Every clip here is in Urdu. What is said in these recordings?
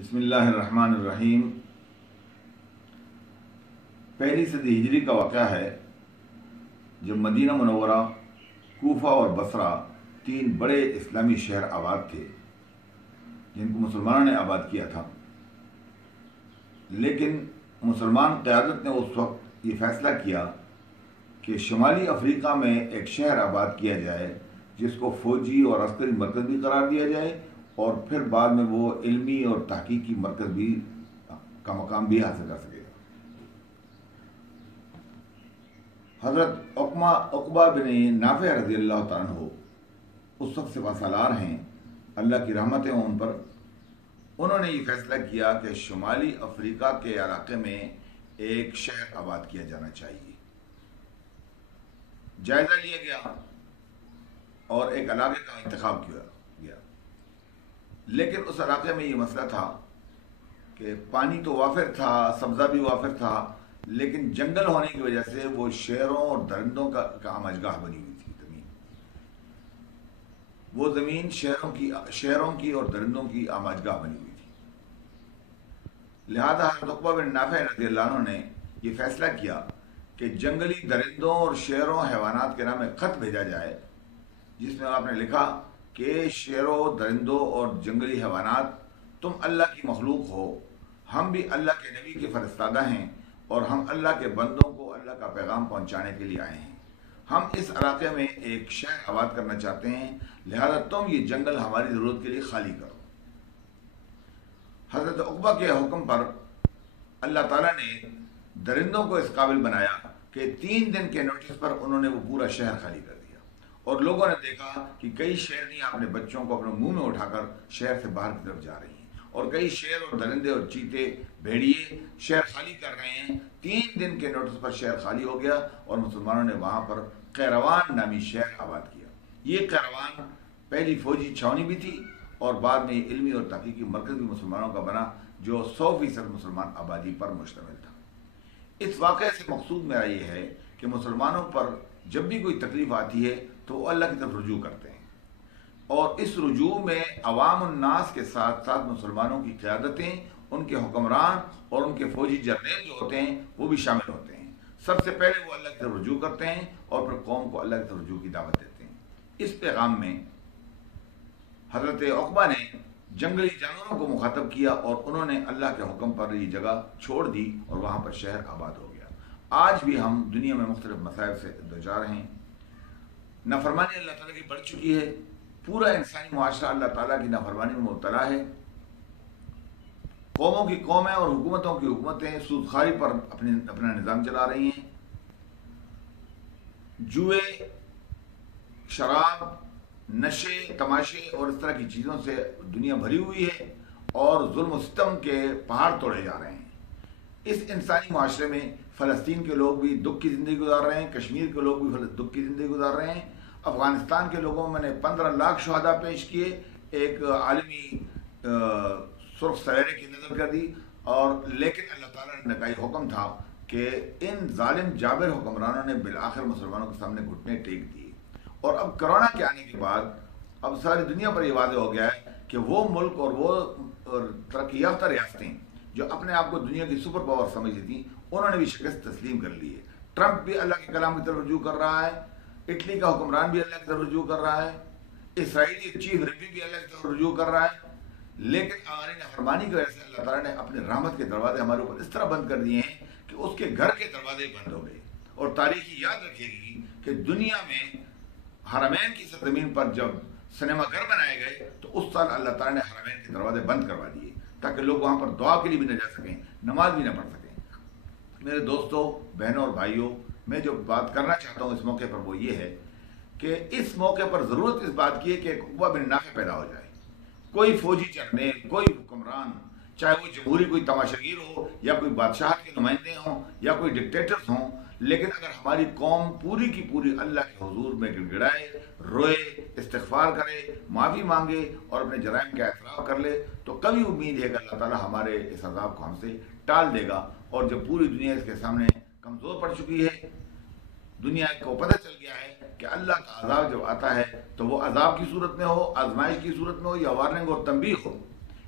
بسم اللہ الرحمن الرحیم۔ پہلی صدی ہجری کا واقعہ ہے جب مدینہ منورہ، کوفہ اور بصرہ تین بڑے اسلامی شہر آباد تھے جن کو مسلمانوں نے آباد کیا تھا، لیکن مسلمان قیادت نے اس وقت یہ فیصلہ کیا کہ شمالی افریقہ میں ایک شہر آباد کیا جائے جس کو فوجی اور عسکری مرکز بھی قرار دیا جائے اور پھر بعد میں وہ علمی اور تحقیقی مرکز بھی کا مقام بھی حاصل کر سکے گا۔ حضرت عقبہ بن نافع رضی اللہ تعالیٰ عنہ اس وقت سپہ سالار ہیں، اللہ کی رحمتیں ہوں ان پر۔ انہوں نے یہ فیصلہ کیا کہ شمالی افریقہ کے علاقے میں ایک شہر آباد کیا جانا چاہیے۔ جائزہ لیا گیا اور ایک علاقے کا انتخاب کیا گیا، لیکن اس علاقے میں یہ مسئلہ تھا کہ پانی تو وافر تھا، سبزہ بھی وافر تھا، لیکن جنگل ہونے کی وجہ سے وہ شیروں اور درندوں کا آمجگاہ بنی ہوئی تھی زمین۔ وہ زمین شیروں کی اور درندوں کی آمجگاہ بنی ہوئی تھی۔ لہذا حضرت عقبہ بن نافع رضی اللہ عنہ نے یہ فیصلہ کیا کہ جنگلی درندوں اور شیروں حیوانات کے نام ایک خط بھیجا جائے جس میں آپ نے لکھا کہ شیروں، درندوں اور جنگلی حیوانات، تم اللہ کی مخلوق ہو، ہم بھی اللہ کے نبی کے فرستادہ ہیں اور ہم اللہ کے بندوں کو اللہ کا پیغام پہنچانے کے لیے آئے ہیں۔ ہم اس علاقے میں ایک شہر آباد کرنا چاہتے ہیں، لہذا تم یہ جنگل ہماری ضرورت کے لیے خالی کرو۔ حضرت عقبہ کے حکم پر اللہ تعالیٰ نے درندوں کو اس قابل بنایا کہ 3 دن کے نوٹس پر انہوں نے وہ پورا شہر خالی کر دیا، اور لوگوں نے دیکھا کہ کئی شیرنیاں اپنے بچوں کو اپنے منہ میں اٹھا کر شہر سے باہر کی طرف جا رہی ہیں، اور کئی شیر اور درندے اور چیتے، بھیڑیے شہر خالی کر رہے ہیں۔ 3 دن کے نوٹس پر شہر خالی ہو گیا اور مسلمانوں نے وہاں پر قیروان نامی شہر آباد کیا۔ یہ قیروان پہلی فوجی چھاونی بھی تھی اور بعد میں علمی اور تحقیقی مرکز بھی مسلمانوں کا بنا جو 100% مسلمان آبادی پر مشتمل تھا۔ اس واقعے سے مقصود میرا یہ ہے کہ مسلمانوں پر جب بھی کوئی تکلیف آتی ہے تو وہ اللہ کی طرف رجوع کرتے ہیں، اور اس رجوع میں عوام الناس کے ساتھ ساتھ مسلمانوں کی قیادتیں، ان کے حکمران اور ان کے فوجی جرنیل جو ہوتے ہیں وہ بھی شامل ہوتے ہیں۔ سب سے پہلے وہ اللہ کی طرف رجوع کرتے ہیں اور پھر قوم کو اللہ کی طرف رجوع کی دعوت دیتے ہیں۔ اس پیغام میں حضرت عقبہ نے جنگلی جانوروں کو مخاطب کیا اور انہوں نے اللہ کے حکم پر یہ جگہ چھوڑ دی اور وہاں پر شہر آباد ہو گیا۔ آج بھی ہم دنیا میں مختلف مسائل سے دوچار ہیں، نافرمانی اللہ تعالیٰ کی بڑھ چکی ہے، پورا انسانی معاشرہ اللہ تعالیٰ کی نافرمانی میں مبتلا ہے، قوموں کی قومیں اور حکومتوں کی حکومتیں سودخواری پر اپنا نظام چلا رہی ہیں، جوئے، شراب، نشے، تماشے اور اس طرح کی چیزوں سے دنیا بھری ہوئی ہے اور ظلم و ستم کے پہاڑ توڑے جا رہے ہیں۔ اس انسانی معاشرے میں فلسطین کے لوگ بھی دکھ کی زندگی گزار رہے ہیں، کشمیر کے لوگ بھی دکھ کی زندگی گزار رہے ہیں، افغانستان کے لوگوں میں نے 15 لاکھ شہداء پیش کیے، ایک عالمی سرخ سویرے کی نظر کر دی، اور لیکن اللہ تعالیٰ نے کا یہ حکم تھا کہ ان ظالم جابر حکمرانوں نے بالآخر مسلمانوں کے سامنے گھٹنے ٹیک دیے۔ اور اب کرونا کے آنے کے بعد اب ساری دنیا پر یہ واضح ہو گیا ہے کہ وہ ملک اور وہ ترقی یافتہ ریاستیں جو اپنے آپ کو دنیا کی سپر پاور سمجھتی تھیں، انہوں نے بھی شکست تسلیم کر لی ہے۔ ٹرمپ بھی اللہ کے کلام کی طرف رجوع کر رہا ہے، اٹلی کا حکمران بھی اللہ کی طرف رجوع کر رہا ہے، اسرائیلی چیف ربی بھی اللہ کی طرف رجوع کر رہا ہے، لیکن ہماری نافرمانی کی وجہ سے اللہ تعالیٰ نے اپنے رحمت کے دروازے ہمارے اوپر اس طرح بند کر دیے ہیں کہ اس کے گھر کے دروازے بند ہو گئے۔ اور تاریخ یاد رکھے گی کہ دنیا میں حرمین کی سرزمین پر جب سنیما گھر بنائے گئے تو اس سال اللہ تعالیٰ نے حرمین کے دروازے بند کروا دیے تاکہ لوگ وہاں پر دعا کے لیے بھی نہ جا سکیں، نماز بھی نہ پڑھ سکیں۔ میرے دوستوں، بہنوں اور بھائیوں، میں جو بات کرنا چاہتا ہوں اس موقع پر وہ یہ ہے کہ اس موقع پر ضرورت اس بات کی ہے کہ ایک عقبہ بن نافع پیدا ہو جائے، کوئی فوجی جرنیل، کوئی حکمران، چاہے وہ جمہوری کوئی تماشاگیر ہو یا کوئی بادشاہت کے نمائندے ہوں یا کوئی ڈکٹیٹرز ہوں، لیکن اگر ہماری قوم پوری کی پوری اللہ کے حضور میں گڑ گڑائے، روئے، استغفار کرے، معافی مانگے اور اپنے جرائم کا اعتراف کر لے تو کبھی امید ہے کہ اللہ تعالیٰ ہمارے اس عذاب کو ہم سے ٹال دے گا۔ اور جب پوری دنیا اس کے سامنے کمزور پڑ چکی ہے، دنیا کو پتہ چل گیا ہے کہ اللہ کا عذاب جب آتا ہے تو وہ عذاب کی صورت میں ہو، آزمائش کی صورت میں ہو یا وارننگ اور تنبیہ ہو،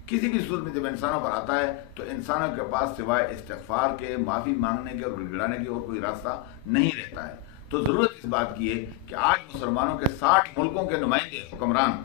کسی بھی صورت میں جب انسانوں پر آتا ہے تو انسانوں کے پاس سوائے استغفار کے، معافی مانگنے کے اور گڑ گڑانے کے اور کوئی راستہ نہیں رہتا ہے۔ تو ضرورت اس بات کی ہے کہ آج مسلمانوں کے 60 ملکوں کے نمائندے، حکمران،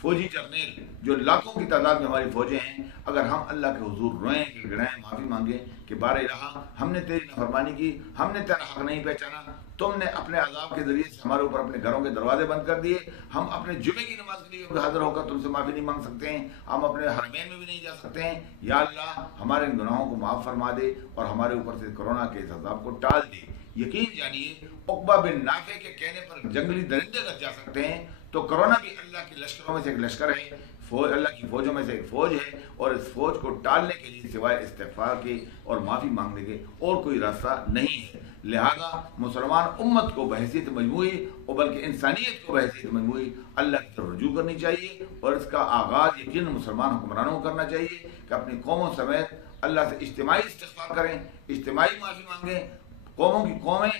فوجی جرنیل، جو لاکھوں کی تعداد میں ہماری فوجیں ہیں، اگر ہم اللہ کے حضور روئیں، گڑ گڑائیں، معافی مانگیں کہ بار الہ ہم نے تیری نافرمانی کی، ہم نے تیرا حق نہیں پہچانا، تم نے اپنے عذاب کے ذریعے سے ہمارے اوپر اپنے گھروں کے دروازے بند کر دیے، ہم اپنے جمعے کی نماز کے لیے حاضر ہو کر تم سے معافی نہیں مانگ سکتے ہیں، ہم اپنے حرمین میں بھی نہیں جا سکتے ہیں، یا اللہ ہمارے ان گناہوں کو معاف فرما دے اور ہمارے اوپر سے کورونا کے اس عذاب کو ٹال دے۔ یقین جانیے عقبہ بن نافع کے کہنے پر جنگلی درندے تک جا سکتے ہیں، تو کرونا بھی اللہ کے لشکروں میں سے ایک لشکر ہے، اللہ کی فوجوں میں سے ایک فوج ہے، اور اس فوج کو ٹالنے کے لیے سوائے استغفار کے اور معافی مانگنے کے اور کوئی راستہ نہیں ہے۔ لہذا مسلمان امت کو بحیثیت مجموعی اور بلکہ انسانیت کو بحیثیت مجموعی اللہ کی طرف رجوع کرنی چاہیے، اور اس کا آغاز یقیناً مسلمان حکمرانوں کو کرنا چاہیے کہ اپنی قوموں سمیت اللہ سے اجتماعی استغفار کریں، اجتماعی معافی مانگیں، قوموں کی قومیں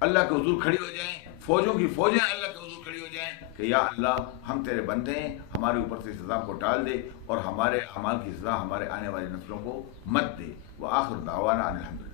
اللہ کے حضور کھڑی ہو جائیں، فوجوں کی فوجیں اللہ کے حضور کھڑی ہو جائیں کہ یا اللہ ہم تیرے بندے ہیں، ہمارے اوپر سے سزا کو ٹال دے اور ہمارے اعمال کی سزا ہمارے آنے والی نسلوں کو مت دے۔ وآخر دعوانا ان الحمدللہ۔